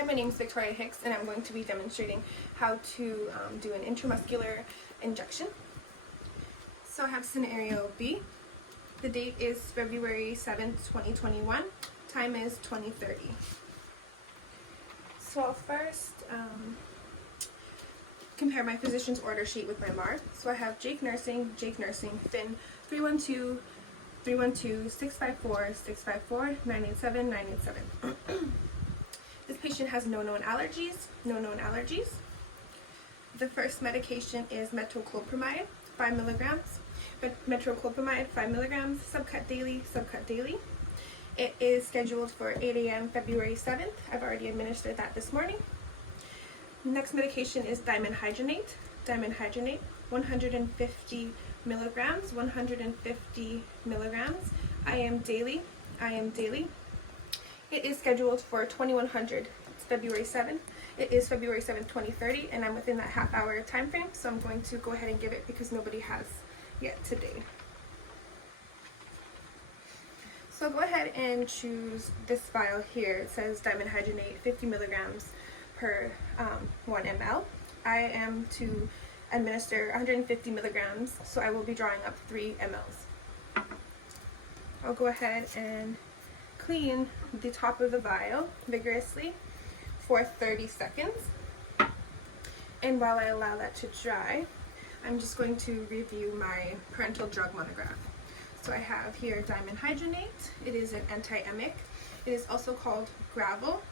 Hi, my name is Victoria Hickes, and I'm going to be demonstrating how to do an intramuscular injection. So I have scenario B. The date is February 7th, 2021. Time is 20:30. So I'll first compare my physician's order sheet with my MAR. So I have Jake Nursing, Finn 312-654-987-987. This patient has no known allergies. The first medication is metoclopramide, 5 milligrams. Metoclopramide, 5 milligrams, subcut daily. It is scheduled for 8 a.m. February 7th. I've already administered that this morning. Next medication is dimenhydrinate, 150 milligrams, IM daily. It is scheduled for 2100. It's February 7th. It is February 7th, 2030, and I'm within that half-hour time frame, so I'm going to go ahead and give it because nobody has yet today. So I'll go ahead and choose this vial here. It says dimenhydrinate, 50 milligrams per 1 ml. I am to administer 150 milligrams, so I will be drawing up 3 mLs. I'll go ahead and clean the top of the vial vigorously for 30 seconds. And while I allow that to dry, I'm just going to review my parental drug monograph. So I have here dimenhydrinate. It is an antiemic. It is also called gravel.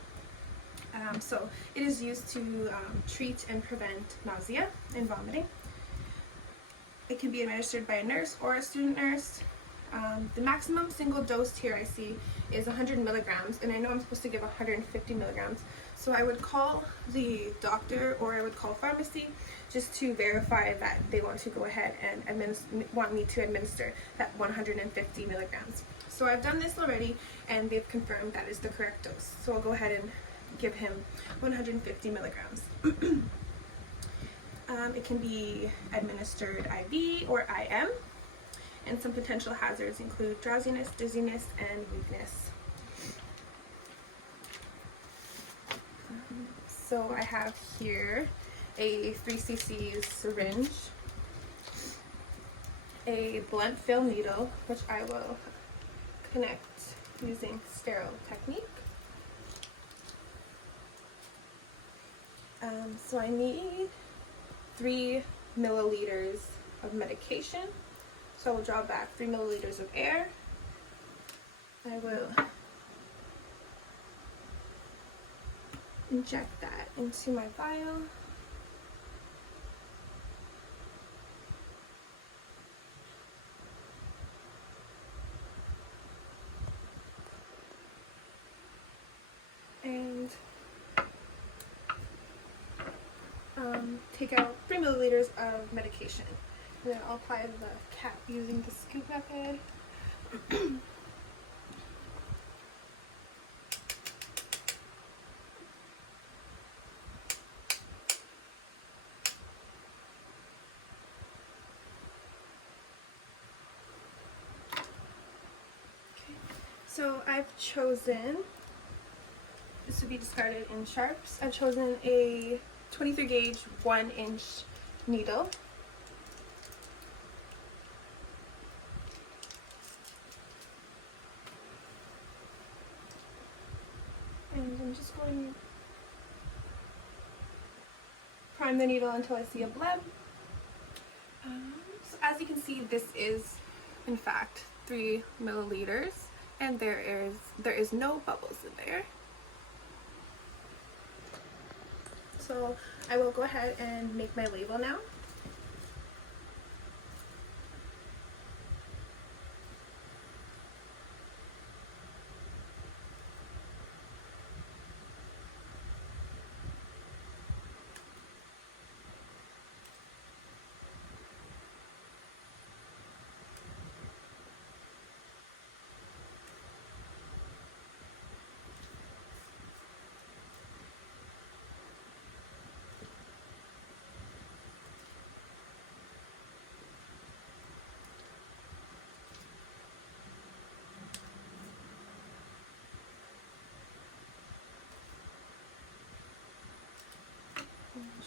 So it is used to treat and prevent nausea and vomiting. It can be administered by a nurse or a student nurse. The maximum single dose here I see is 100 milligrams, and I know I'm supposed to give 150 milligrams. So I would call the doctor or I would call pharmacy just to verify that they want to go ahead and want me to administer that 150 milligrams. So I've done this already, and they've confirmed that is the correct dose. So I'll go ahead and give him 150 milligrams. It can be administered IV or IM. And some potential hazards include drowsiness, dizziness, and weakness. So I have here a 3 cc syringe, a blunt fill needle, which I will connect using sterile technique. So I need 3 milliliters of medication. So I will draw back 3 milliliters of air. I will inject that into my vial. And take out 3 milliliters of medication. And then I'll apply the cap using the scoop method. So I've chosen, this would be discarded in sharps, I've chosen a 23 gauge 1-inch needle. And I'm just going to prime the needle until I see a bleb. So as you can see, this is in fact 3 milliliters, and there is no bubbles in there. So I will go ahead and make my label now.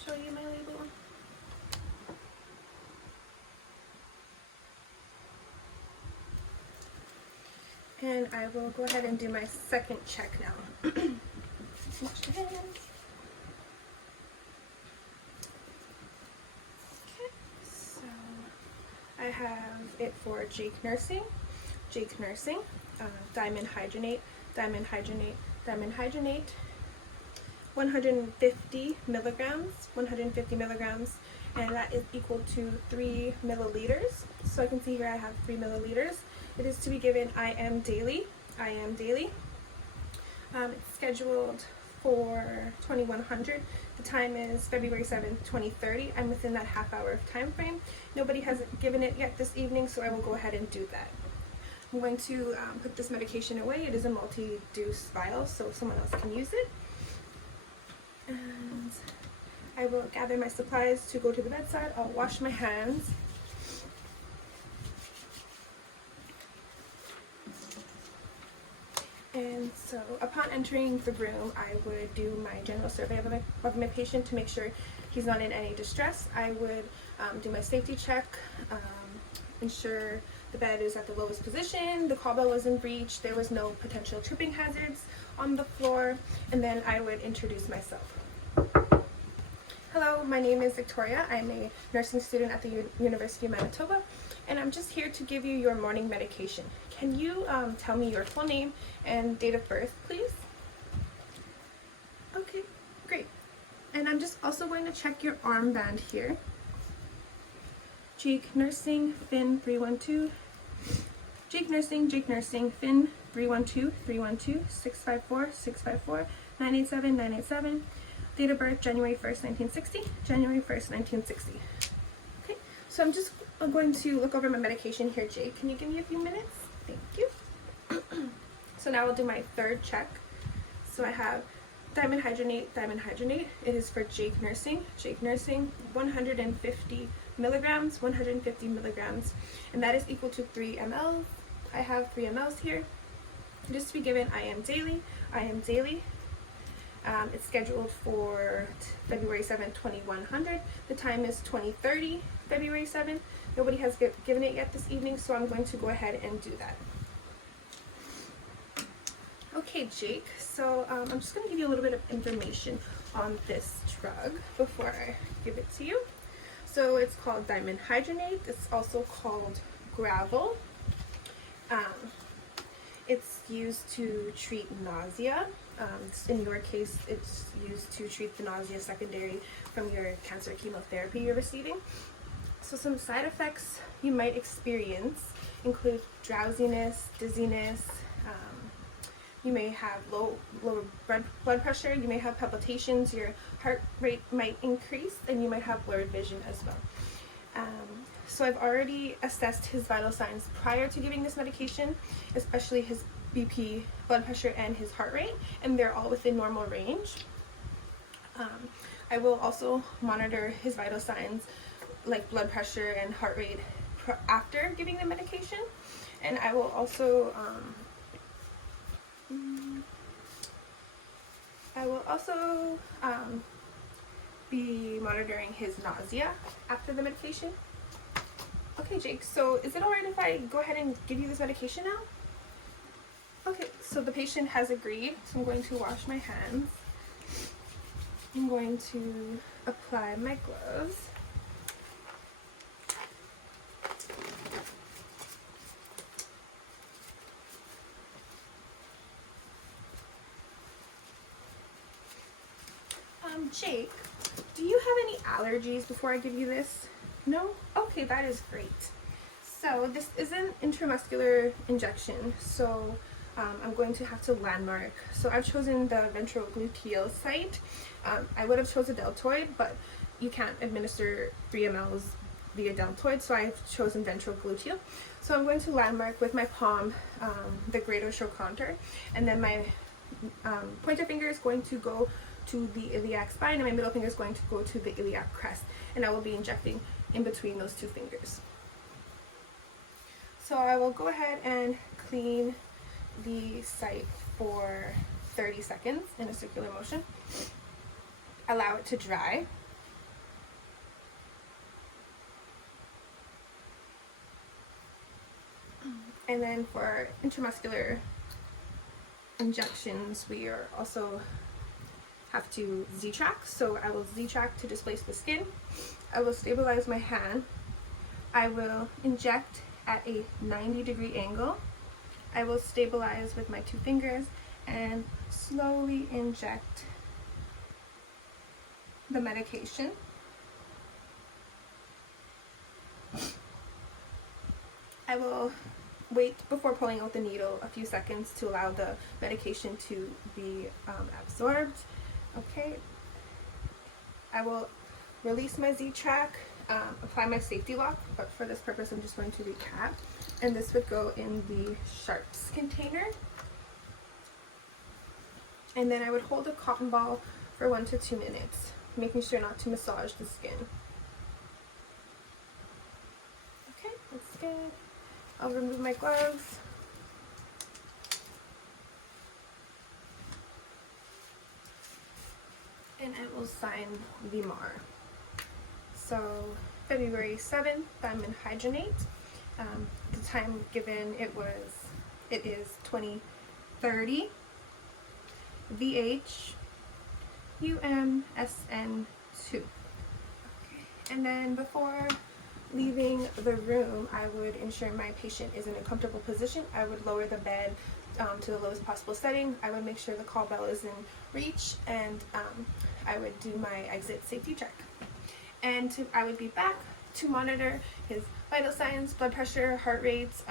show you my label. And I will go ahead and do my second check now. Wash your hands. Okay, so I have it for Jake Nursing, diamond hydrogenate, diamond hydrogenate, diamond hydrogenate, 150 milligrams, and that is equal to 3 milliliters. So I can see here I have 3 milliliters. It is to be given IM daily. It's scheduled for 2100. The time is February 7th, 2030. I'm within that half-hour of time frame. Nobody has given it yet this evening, so I will go ahead and do that. I'm going to put this medication away. It is a multi-dose vial, so someone else can use it. And I will gather my supplies to go to the bedside. I'll wash my hands. And so upon entering the room, I would do my general survey of my patient to make sure he's not in any distress. I would do my safety check, ensure the bed is at the lowest position, the call bell wasn't breached, there was no potential tripping hazards on the floor, and then I would introduce myself. Hello, my name is Victoria. I'm a nursing student at the University of Manitoba, and I'm just here to give you your morning medication. Can you tell me your full name and date of birth, please? Okay, great. And I'm just also going to check your armband here. Jake Nursing, Finn 312. Jake Nursing, Finn 312, 654, 987, 987. Date of birth, January 1st, 1960. January 1st, 1960. Okay, so I'm just going to look over my medication here, Jake. Can you give me a few minutes? Thank you. So now I'll do my third check. So I have diamond hydrogenate. It is for Jake Nursing, 150 milligrams, and that is equal to 3 ml. I have 3 mls here. Just to be given, I am daily. It's scheduled for February 7th, 2100. The time is 2030, February 7th. Nobody has given it yet this evening, so I'm going to go ahead and do that. Okay, Jake, so I'm just going to give you a little bit of information on this drug before I give it to you. So it's called diamond hydrogenate. It's also called gravel. It's used to treat nausea. In your case, it's used to treat the nausea secondary from your cancer chemotherapy you're receiving. So some side effects you might experience include drowsiness, dizziness. You may have low blood pressure. You may have palpitations. Your heart rate might increase, and you might have blurred vision as well. So I've already assessed his vital signs prior to giving this medication, especially his BP, blood pressure, and his heart rate, and they're all within normal range. I will also monitor his vital signs like blood pressure and heart rate after giving the medication, and I will also be monitoring his nausea after the medication. Okay, Jake, so is it alright if I go ahead and give you this medication now? Okay, so the patient has agreed, so I'm going to wash my hands. I'm going to apply my gloves. Jake, do you have any allergies before I give you this? No? Okay, that is great. So this is an intramuscular injection, so I'm going to have to landmark. So I've chosen the ventrogluteal site. I would have chosen a deltoid, but you can't administer 3 mLs via deltoid, so I've chosen ventrogluteal. So I'm going to landmark with my palm the greater trochanter, and then my pointer finger is going to go to the iliac spine, and my middle finger is going to go to the iliac crest, and I will be injecting in between those two fingers. So I will go ahead and clean the site for 30 seconds in a circular motion. Allow it to dry. And then for intramuscular injections, we are also have to Z-track. So I will Z-track to displace the skin. I will stabilize my hand. I will inject at a 90-degree angle. I will stabilize with my 2 fingers and slowly inject the medication. I will wait before pulling out the needle a few seconds to allow the medication to be absorbed. Okay. I will release my Z-track, apply my safety lock, but for this purpose I'm just going to recap. And this would go in the sharps container. And then I would hold a cotton ball for 1 to 2 minutes, making sure not to massage the skin. Okay, that's good. I'll remove my gloves. And I will sign the MAR. So February 7th, diamond hydrogenate. The time given it is 2030. VH UMSN2. Okay. And then before leaving the room, I would ensure my patient is in a comfortable position. I would lower the bed to the lowest possible setting. I would make sure the call bell is in reach, and I would do my exit safety check. And I would be back to monitor his vital signs, blood pressure, heart rates,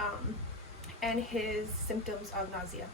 and his symptoms of nausea.